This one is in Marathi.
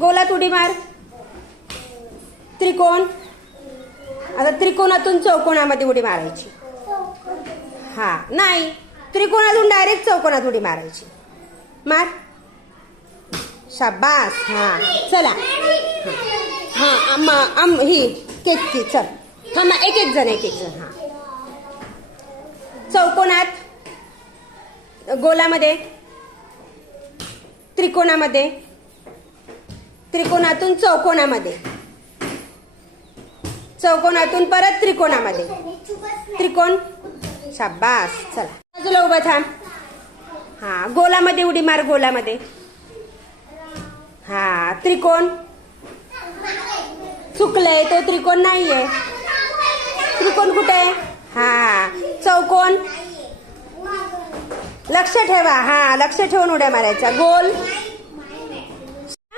गोलात उडी मार. त्रिकोण. आता त्रिकोणातून चौकोनामध्ये उडी मारायची. हा नाही, त्रिकोणातून डायरेक्ट चौकोनात उडी मारायची. मार. शाबास. हा चला. हा ही केकची. चल थांबा, एक एक जण. हा चौकोनात, गोलामध्ये, त्रिकोणामध्ये, त्रिकोणातून चौकोनामध्ये, चौकोनातून परत त्रिकोणामध्ये. त्रिकोण. शाबास. चला बाजूला उभं थांब. हा गोलामध्ये उडी मार. गोलामध्ये. हा त्रिकोण. चुकलंय, तो त्रिकोण नाहीये. त्रिकोण कुठे? हा चौकोन. लक्ष ठेवा. हा लक्ष ठेवून उड्या मारायच्या. गोल.